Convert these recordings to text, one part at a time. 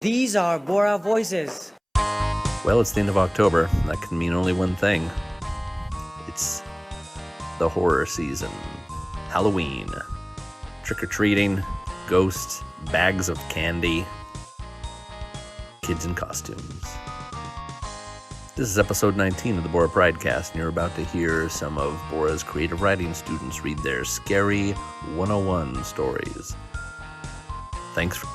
These are Borah voices. Well, it's the end of October. That can mean only one thing. It's the horror season. Halloween. Trick-or-treating, ghosts, bags of candy, kids in costumes. This is episode 19 of the Borah Pridecast, and you're about to hear some of Borah's creative writing students read their Scary 101 stories. Thanks for...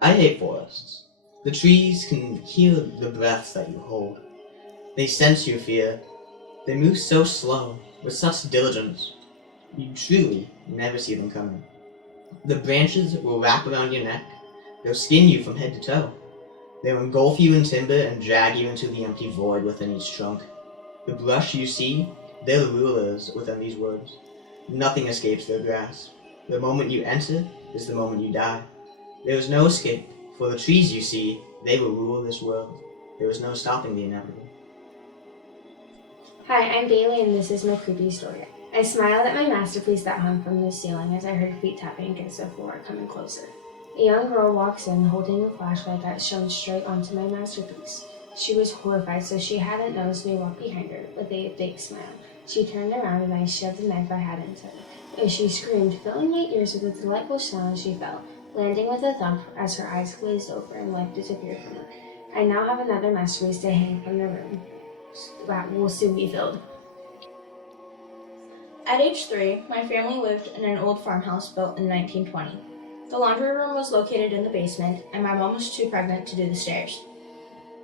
I hate forests. The trees can hear the breaths that you hold. They sense your fear. They move so slow, with such diligence. You truly never see them coming. The branches will wrap around your neck. They'll skin you from head to toe. They'll engulf you in timber and drag you into the empty void within each trunk. The brush you see, they're rulers within these woods. Nothing escapes their grasp. The moment you enter is the moment you die. There is no escape. For the trees you see, they will rule this world. There is no stopping the inevitable. Hi, I'm Bailey, and this is my creepy story. I smiled at my masterpiece that hung from the ceiling as I heard feet tapping against the floor, coming closer. A young girl walks in, holding a flashlight that shone straight onto my masterpiece. She was horrified, so she hadn't noticed me walk behind her, with a fake smile. She turned around, and I shoved the knife I had into her. As she screamed, filling my ears with a delightful sound, she fell, landing with a thump as her eyes glazed over and life disappeared from her. I now have another masterpiece to hang from the room that will soon be filled. At age 3, my family lived in an old farmhouse built in 1920. The laundry room was located in the basement, and my mom was too pregnant to do the stairs.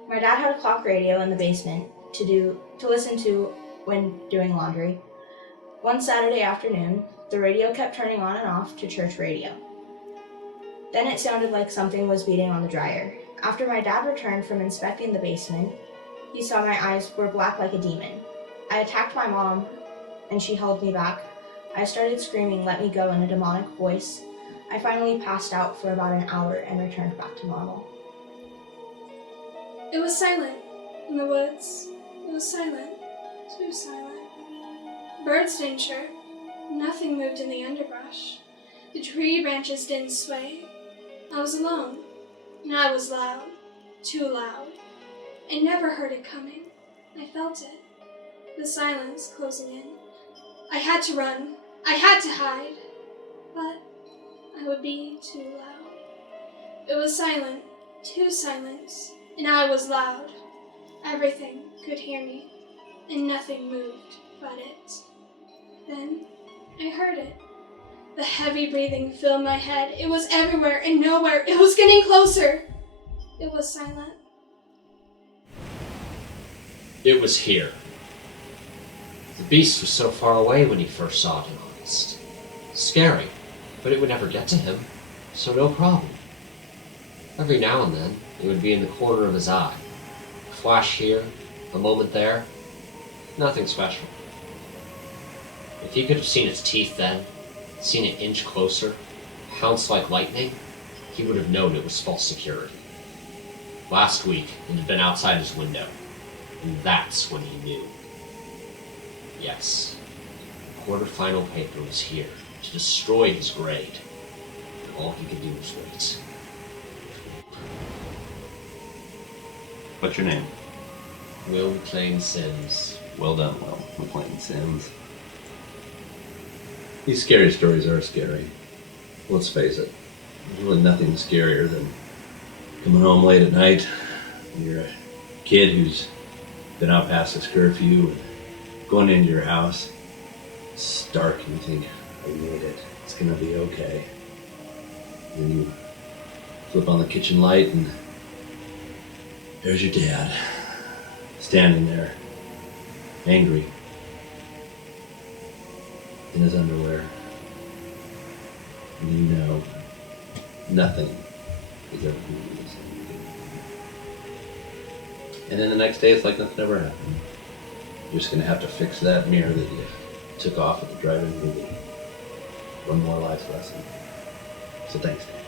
My dad had a clock radio in the basement to listen to when doing laundry. One Saturday afternoon, the radio kept turning on and off to church radio. Then it sounded like something was beating on the dryer. After my dad returned from inspecting the basement, he saw my eyes were black like a demon. I attacked my mom, and she held me back. I started screaming, "Let me go," in a demonic voice. I finally passed out for about an hour and returned back to normal. It was silent in the woods. It was silent, too silent. Birds didn't chirp. Nothing moved in the underbrush. The tree branches didn't sway. I was alone, and I was loud, too loud. I never heard it coming. I felt it, the silence closing in. I had to run. I had to hide, but I would be too loud. It was silent, too silent, and I was loud. Everything could hear me, and nothing moved but it. Then I heard it. The heavy breathing filled my head. It was everywhere and nowhere. It was getting closer. It was silent. It was here. The beast was so far away when he first saw it in August. Scary, but it would never get to him, so no problem. Every now and then, it would be in the corner of his eye. A flash here, a moment there. Nothing special. If he could have seen its teeth then, seen it inch closer, pounce like lightning, he would have known it was false security. Last week, it had been outside his window, and that's when he knew. Yes, the quarterfinal paper was here to destroy his grade, and all he could do was wait. What's your name? Will McLean Sims. Well done, Will McLean Sims. These scary stories are scary. Let's face it. There's really nothing scarier than coming home late at night. You're a kid who's been out past this curfew and going into your house. It's dark and you think, I made it. It's gonna be okay. Then you flip on the kitchen light and there's your dad standing there, angry, in his underwear. And you know nothing is ever going to be the same again. And then the next day it's like nothing ever happened. You're just going to have to fix that mirror that you took off at the drive-in movie. One more life lesson. So thanks, Dad.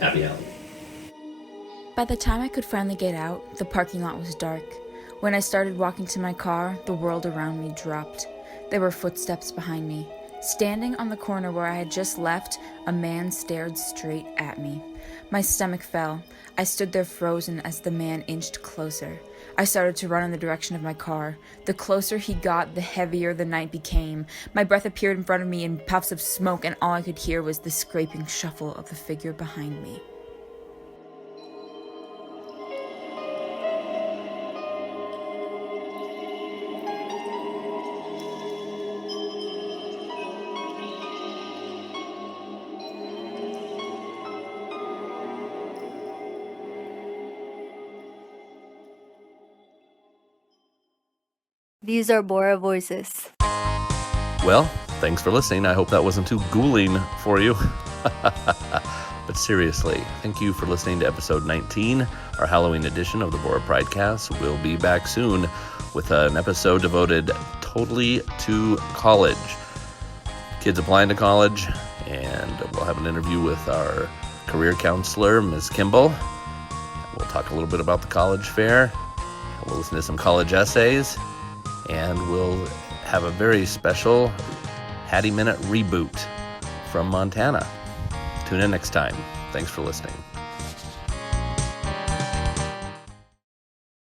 Happy Halloween. By the time I could finally get out, the parking lot was dark. When I started walking to my car, the world around me dropped. There were footsteps behind me. Standing on the corner where I had just left, a man stared straight at me. My stomach fell. I stood there frozen as the man inched closer. I started to run in the direction of my car. The closer he got, the heavier the night became. My breath appeared in front of me in puffs of smoke, and all I could hear was the scraping shuffle of the figure behind me. These are Borah voices. Well, thanks for listening. I hope that wasn't too ghouling for you. But seriously, thank you for listening to episode 19, our Halloween edition of the Borah Pridecast. We'll be back soon with an episode devoted totally to college. Kids applying to college, and we'll have an interview with our career counselor, Ms. Kimball. We'll talk a little bit about the college fair. We'll listen to some college essays. And we'll have a very special Hattie Minute reboot from Montana. Tune in next time. Thanks for listening.